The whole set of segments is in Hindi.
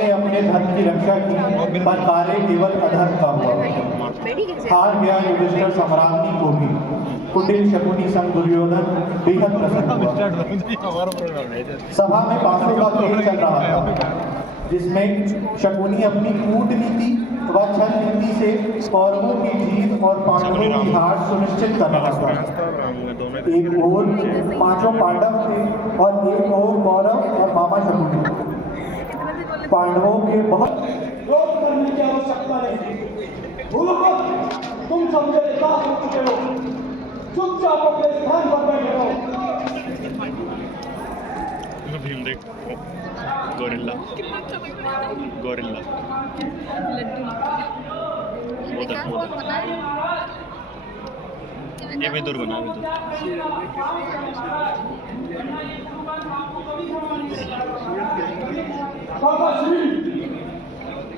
ने अपने धर्म की रक्षा की, पर कार्य केवल अधर्म का हुआ। हार गया युधिष्ठिर सम्राज्ञी को भी। कुटिल शकुनी संग दुर्योधन बेहद प्रसन्न हुआ। सभा में बांसों का खेल चल रहा था, जिसमें शकुनी अपनी कूटनीति व छल नीति से कौरवों की जीत और पांडवों की हार सुनिश्चित कर रहा था। एक ओर पांचों पांडव थे और एक ओर कौरव और मामा शकुनी। पांडवों के बहुत क्रोध करने की आवश्यकता नहीं। भूलो मत, तुम सब मेरे दास हो चुके हो। चुपचाप अपने स्थान पर बैठे रहो। भीम देख, गोरिल्ला गोरिल्ला ये विदुर बना विदुर।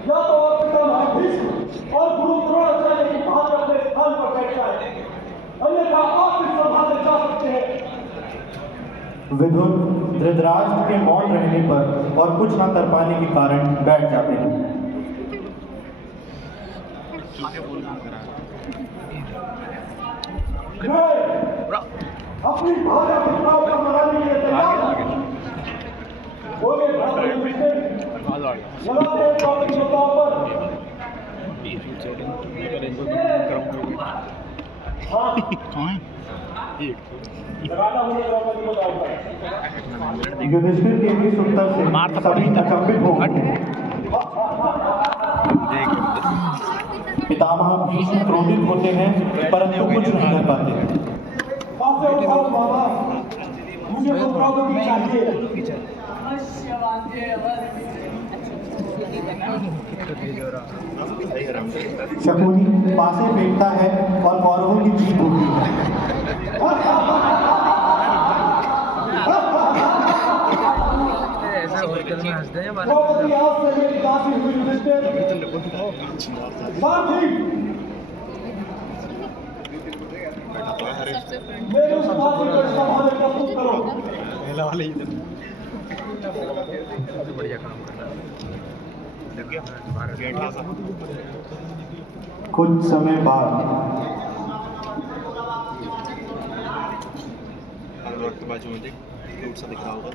या तो आप पितामह भीष्म और गुरु द्रोणाचार्य की भांति अपने स्थान पर बैठ जाए, अन्यथा आप इस सभा से जा सकते हैं। विदुर धृतराष्ट्र के मौन रहने पर और कुछ न कर पाने के कारण बैठ जाते हैं। अपनी भाषा पिताओं का मनाने के लिए तैयार बोले लगाते हैं तो अपनी पिताओं पर। हाँ युधिष्ठिर के इस उत्तर से सभी अचंभित हो गए। पितामह भीष्म क्रोधित होते हैं, परंतु कुछ नहीं कर पाते। मुझे तो प्रॉब्लम चाहिए। शकुनी पासे फेंकता है और कौरवों की जीत होती है। बढ़िया काम कर रहा। कुछ समय बाद बाजू में देख, फ्रूट सा दिख रहा होगा।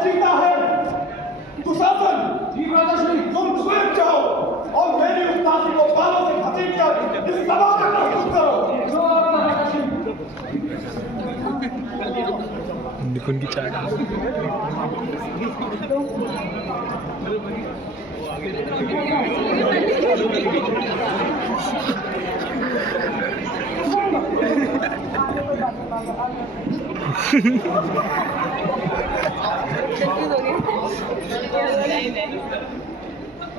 जीता है दुशासन, तुम स्वयं चाहो और मेरी उस दासी को बालों से घसीट कर इस सभा में प्रस्तुत करो। निकुन की चाय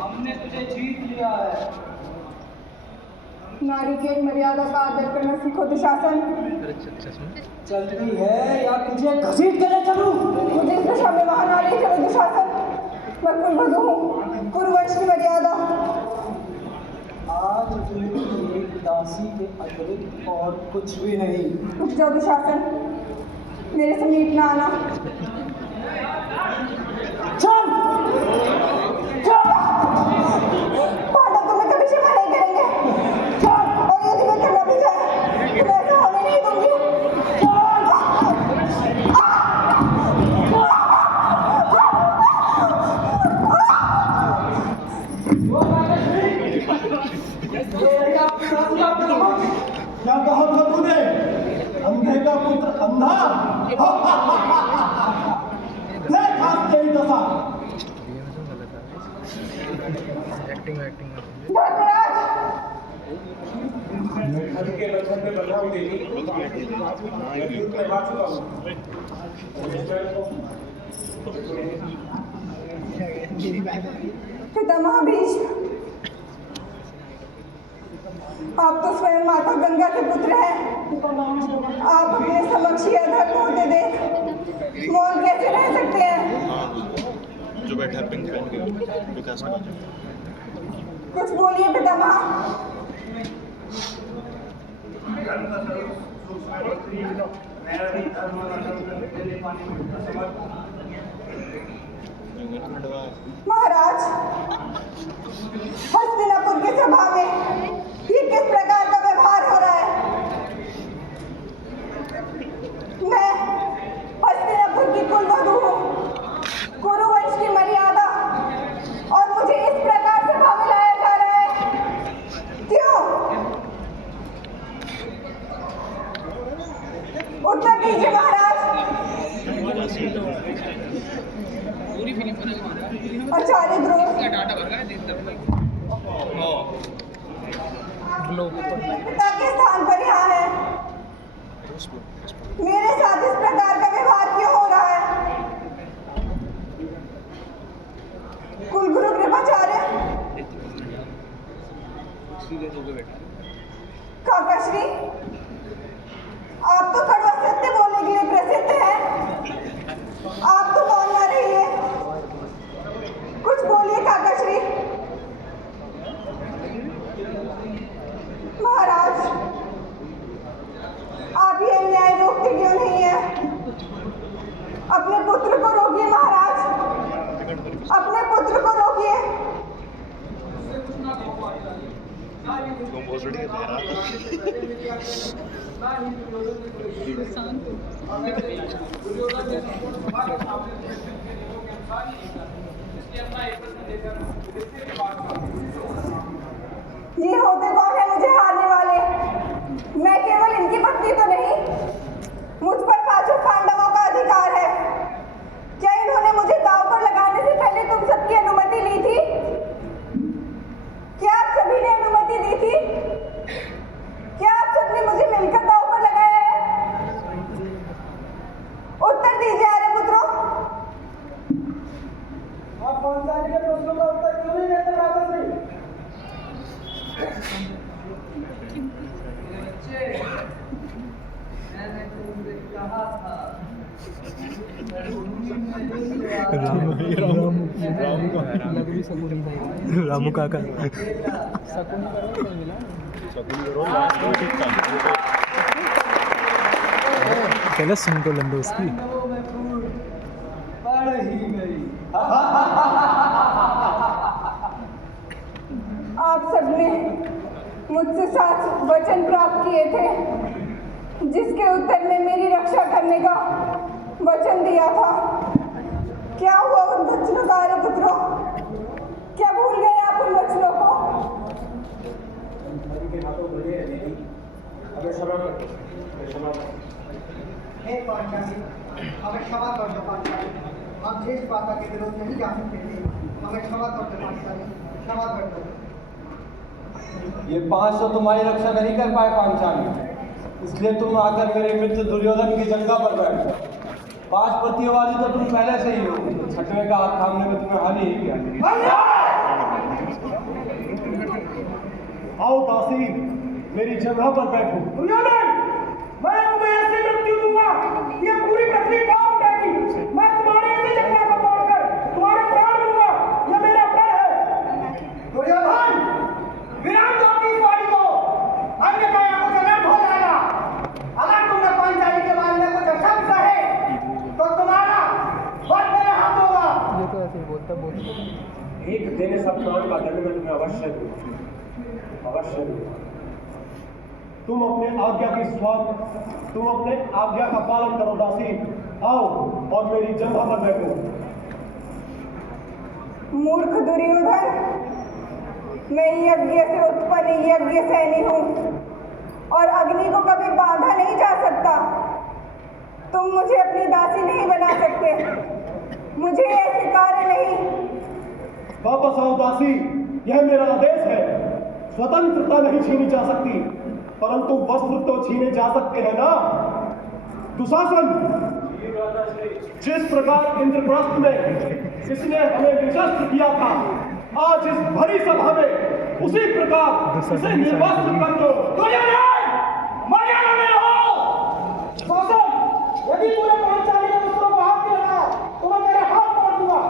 हमने तुझे जीत लिया है। नारी की मर्यादा का आदर करना सीखो दुशासन। चलती है या तुझे घसीट के ले चलूं? मुझे इस दशा में वहां ना ले चलो दुशासन। मैं कुलवधू हूँ, कुरुवंश की मर्यादा। आज तुम एक दासी के अतिरिक्त और कुछ भी नहीं। उठ जाओ दुशासन, मेरे समीप ना आना। चल पांडव तुम्हें कभी क्षमा नहीं करेंगे। और यदि मैं करना भी चाहे तो मैं ऐसा होने नहीं दूंगी। क्या कहा था तूने? अंधे का पुत्र अंधा? देख आज तेरी दशा। धर्मराज, पितामह भीष्म, आप तो स्वयं माता गंगा के पुत्र हैं। आप अपने समक्ष यह धर्म होते देख मौन कैसे रह सकते हैं? जो बैठा पिंक पहन के विकास का कुछ बोलिए पितामह। महाराज, हस्तिनापुर की सभा में ये किस प्रकार का व्यवहार हो रहा है? मैं हस्तिनापुर की कुलवधू हूँ, कुरुवंश की मर्यादा, और मुझे इस प्रकार सभा में लाया जा रहा है। क्यों? उत्तर दीजिए महाराज। आचार्य ध्रुव, पिता के स्थान पर यहाँ है, मेरे साथ इस प्रकार का व्यवहार क्यों हो रहा है? कुलगुरु कृपाचार्य, काकाश्री, आप तो कड़वा सत्य बोलने के लिए प्रसिद्ध हैं। आप तो मौन न रहिए, कुछ बोलिए काकाश्री। महाराज, आप ये अन्याय रोकते क्यों नहीं है? अपने पुत्र को रोकिए महाराज, अपने पुत्र को रोकिए। ये होते कौन है मुझे हारने वाले? मैं केवल इनकी पत्नी तो नहीं, मुझ पर पांचों पांडवों का अधिकार है। क्या इन्होंने मुझे दांव पर लगाने से पहले तुम सबकी अनुमति ली थी? क्या आप सभी ने अनुमति दी थी? क्या आप सबने मुझे मिलकर दांव पर लगाया है? उत्तर दीजिए आर्य पुत्रों। आप पांचाली के प्रश्नों का उत्तर क्यों नहीं देते माताश्री? मैंने तुमसे कहा था रामू काका चलो सुन को लंदो उसकी पढ़ ही गई। आप सबने मुझसे 7 वचन प्राप्त किए थे, जिसके उत्तर में मेरी रक्षा करने का वचन दिया था। क्या हुआ उन वचनों का आर्य पुत्रों? क्या भूल गए आप उन वचनों को? हे पांचाली, हमें क्षमा कर दो पांचाली, हम शेष पाता के विरोध नहीं जा सकते थे, हमें क्षमा कर दो पांचाली, क्षमा कर दो। ये 500 तुम्हारी रक्षा नहीं कर पाए पांचाली, इसलिए तुम आकर मेरे मित्र दुर्योधन की जंगा पर बैठ गए। 5 पतियों वाली तो तुम पहले से ही हो, 6वें का हाथ थामने में तुम्हें हानि ही क्या। आओ दासी, मेरी जगह पर बैठो। दुर्योधन, मैं तुम्हें ऐसे मृत्यु दूंगा, ये पूरी पृथ्वी कांप उठेगी। मैं तुम्हारे ऐसे जंगला को तोड़कर तुम्हारे प्राण दूंगा, ये मेरा प्रण है। दुर्योधन, विराम दो अपनी इस वाणी को, अन्यथा यहाँ कुछ अनर्थ हो जाएगा। अगर तुमने पांचाली के बारे में कुछ अशब्द कहे, तो तुम्हारा वध मेरे हाथ होगा। ये तो ऐसे ही बोलता एक देने सब प्राण का दंड में तुम्हें अवश्य दूंगा, अवश्य दूंगा। तुम अपने आज्ञा की तुम अपने आज्ञा का पालन करो दासी। आओ और मेरी जगह पर बैठो। मूर्ख दुर्योधन, मैं यज्ञ से उत्पन्न यज्ञ सैनी हूँ और अग्नि को कभी बांधा नहीं जा सकता। तुम मुझे अपनी दासी नहीं बना सकते, मुझे यह स्वीकार्य नहीं। वापस आओ दासी, यह मेरा आदेश है। स्वतंत्रता नहीं छीनी जा सकती, परंतु वस्त्र तो छीने जा सकते हैं ना। दुशासन, जिस प्रकार इंद्रप्रस्थ में इसने हमें निशस्त्र किया था, आज इस भरी सभा में उसी प्रकार इसे निर्वस्त्र कर दो। मर्यादा में हो। शासन, यदि तूने पांचाली के वस्त्रों को हाथ में लगाया तो मैं तेरे हाथ तोड़ दूंगा।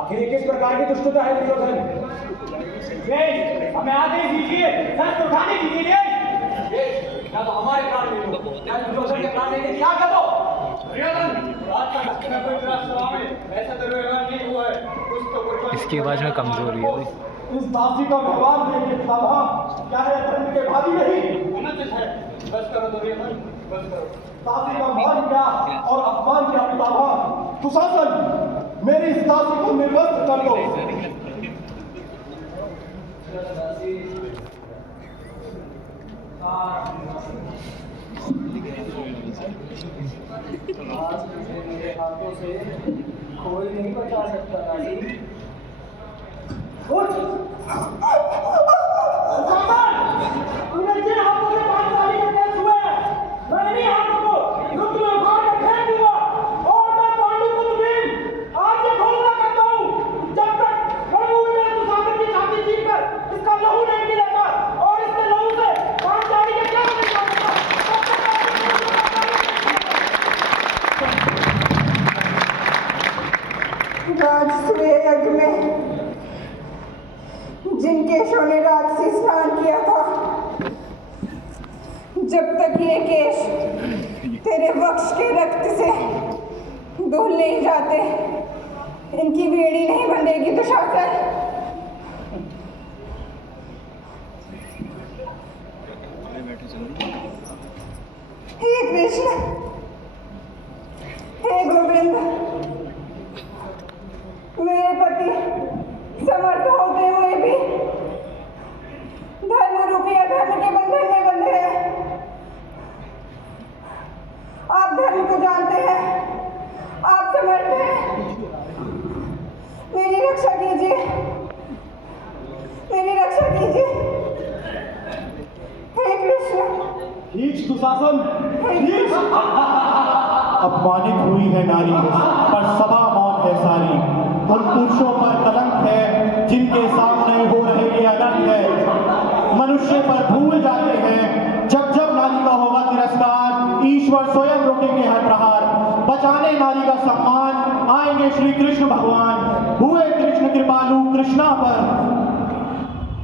आखिर ये किस प्रकार की दुष्टता है दुर्योधन? हमें आदेश दीजिए, शस्त्र उठाने दीजिए। इसकी आवाज में कमजोरी है भाई। इस दासी का व्यवहार देखिए पितामह, क्या है धर्म के भागी नहीं? बस करो दुर्योधन, बस करो। दासी का मान क्या और अपमान क्या पितामह? दुशासन, मेरी इस दासी को निर्वस्त्र कर दो। आज मेरे हाथों से कोई नहीं बचा सकता दासी। उठ! तूने जिन हाथों से पांचाली के केस हुए हैं, मैं इन्हीं हाथों को रुद्र में उखाड़ कर फेंक दूंगा और मैं पांडुपुत्र भीम आज से घोषणा करता हूँ, जब तक प्रभु ने दुशासन की छाती छीनकर इसका लहू नहीं मिलेगा और इसके लहू से पांचाली के केस नहीं जा सकता, राजसूय यज्ञ में जिन केशों ने राजसी स्नान किया था, जब तक ये केश तेरे वक्ष के रक्त से धुल नहीं जाते, इनकी बेड़ी नहीं बंधेगी दुशासन। हे कृष्ण, हे गोविंद, मेरे पति समर्थ होते हुए भी धर्म रूपी अधर्म के बंधन में बंधे हैं। आप धर्म को जानते हैं, आप समर्थ हैं, मेरी रक्षा कीजिए, मेरी रक्षा कीजिए। हे कृष्ण, खींच दुशासन, खींच! अपमानित हुई है नारी, पर सभा मौन है सारी। उन पुरुषों पर कलंक है जिनके सामने हो रहे ये अनंत है। मनुष्य पर भूल जाते हैं, जब जब नारी का होगा तिरस्कार, ईश्वर स्वयं रोकेंगे हर प्रहार। बचाने नारी का सम्मान आएंगे श्री कृष्ण भगवान, हुए कृष्ण कृपालु कृष्णा पर।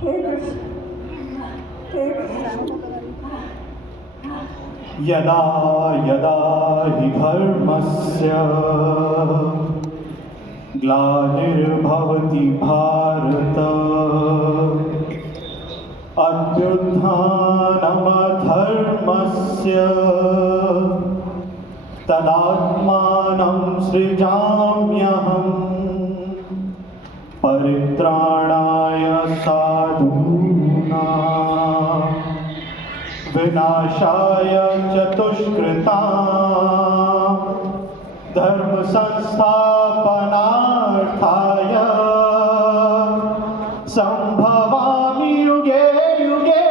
हे कृष्ण, हे कृष्ण। यदा यदा हि धर्मस्य ग्लानिर्भवति भारत, अभ्युत्थानमधर्मस्य तदात्मानं सृजाम्यहम्, परित्राणाय साधूनां विनाशाय चतुष्कृतां धर्म संस्थापनार्थाय संभवामि युगे युगे।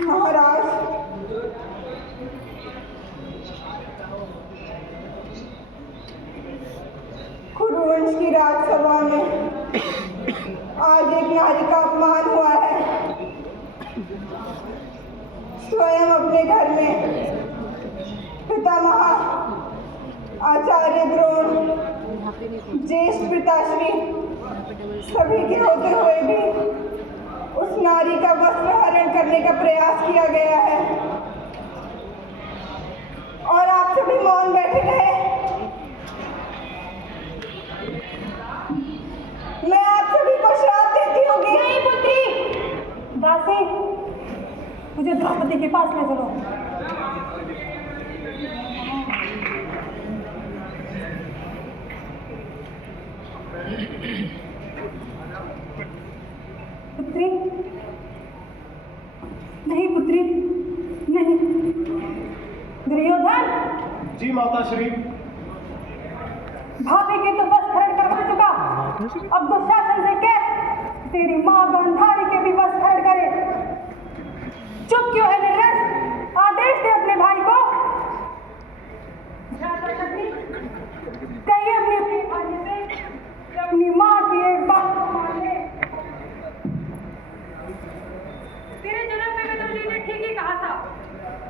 महाराज, कुरुवंश की राजसभा में आज एक नारी का अपमान हुआ है। स्वयं अपने घर में पितामह आचार्य द्रोण, ज्येष्ठ पिताश्री सभी के होते हुए भी उस नारी का वस्त्र हरण करने का प्रयास किया गया है और आप सभी मौन बैठे रहे। मैं आप सभी को श्राप देती होगी। नहीं पुत्री, दासी, मुझे द्रौपदी के पास ले चलो। पुत्री, नहीं पुत्री, नहीं। दुर्योधन! जी माता श्री। भाभी के तो बस खरण करवा चुका, अब दुशासन से कह तेरी माँ गांधारी के भी बस खरण करे। चुप क्यों है निर्लज? आदेश दे अपने भाई को। कहिए अपने भाई से कि अपनी माँ की एक बात मान ले। तेरे जन्म में विदुर ने ठीक ही कहा था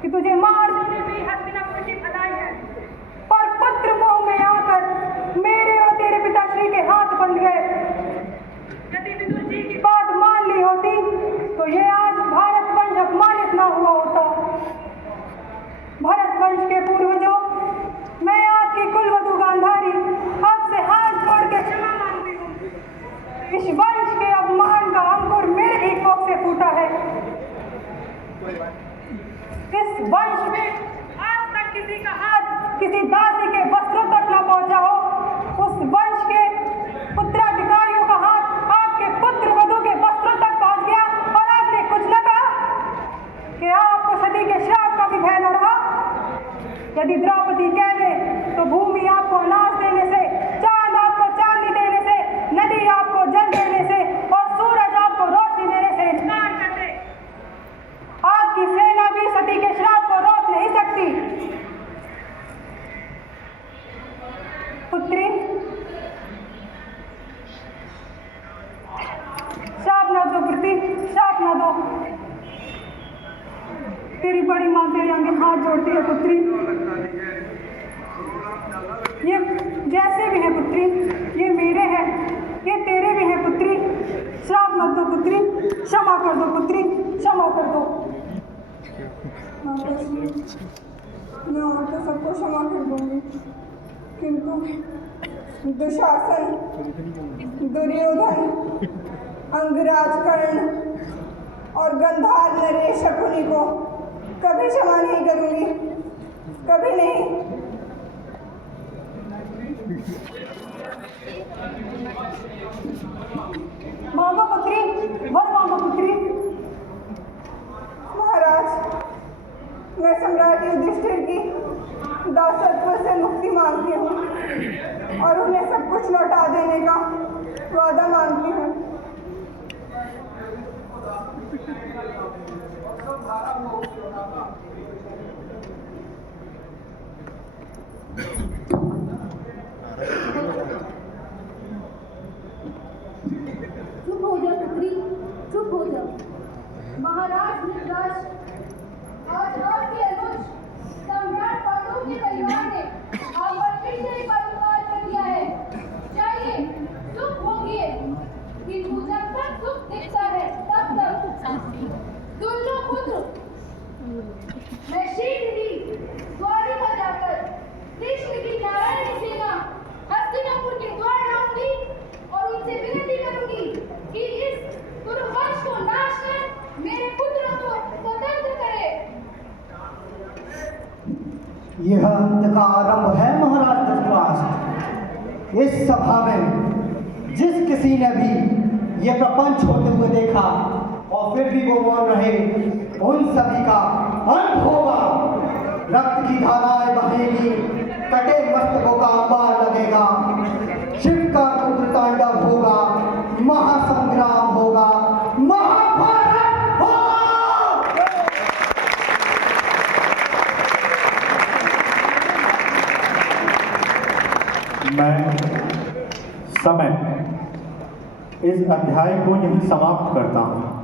कि तुझे मार देने में हस्तिनापुर की भलाई है, पर पुत्र मोह में आकर मेरे और तेरे पिताश्री के हाथ बंध गए। वंश के पूर्वजों, मैं आपकी कुलवधू गांधारी आपसे हाथ जोड़ के क्षमा मांगती हूँ। इस वंश के अपमान का अंकुर मेरे ही कोख से फूटा है। इस वंश में आज तक किसी का हाथ किसी दासी के वस्त्रों तक न पहुंचा हो, उस वंश के उत्तराधिकारियों का हाथ आपके पुत्र वधू के वस्त्रों तक पहुंच गया और आपने कुछ न कहा कि आपको सती के श्राप का भी भय न रहा। यदि द्रौपदी कह दे तो भूमि आपको अनाज देने से, चांद आपको चांदी देने से, नदी आपको जल देने से और सूरज आपको रोशनी देने से इनकार कर दे, आपकी सेना भी सती के श्राप को रोक नहीं सकती। पुत्री, श्राप न दो पुत्री, श्राप न दो। तेरी बड़ी मां तेरे आगे हाथ जोड़ती है पुत्री। ये जैसे भी है पुत्री, ये मेरे हैं, ये तेरे भी हैं पुत्री। श्राप मत दो पुत्री, क्षमा कर दो पुत्री, क्षमा कर दो। मैं आपको सबको क्षमा कर दूंगी, किंतु दुशासन, दुर्योधन, अंगराज कर्ण और गंधार नरेश शकुनी को कभी क्षमा नहीं करूंगी, कभी नहीं। मांगो पुत्री, वर मांगो पुत्री। महाराज, मैं सम्राट युधिष्ठिर की दासत्व से मुक्ति मांगती हूँ और उन्हें सब कुछ लौटा देने का वादा मांगती हूँ। चुप हो जा पुत्री, चुप हो जा। महाराज धृतराष्ट्र, आज आपके अनुज सम्राट पांडु के परिवार ने आप पर फिर से एक बार उपकार कर दिया है। चाहिए चुप होइए, किंतु जब तक दुख दिखता है तब तक दुर्जो पुत्र, मैं शीघ्र ही द्वारिका जाकर कृष्ण की नारायण सेना हस्तिनापुर के द्वार लाऊंगी और उनसे विनती करूंगी कि इस दुर्वंश को नाश कर मेरे पुत्रों को स्वतंत्र करे। यह अंत का आरंभ है महाराज धृतराष्ट्र। इस सभा में जिस किसी ने भी ये प्रपंच होते हुए देखा और फिर भी वो मौन रहे, उन सभी का अंत होगा। रक्त की धाराएं बहेगी, कटे मस्तकों का अंबार लगेगा, शिव का रुद्र तांडव होगा, महासंग्राम होगा, महाभारत होगा। मैं समय इस अध्याय को यहीं समाप्त करता हूँ।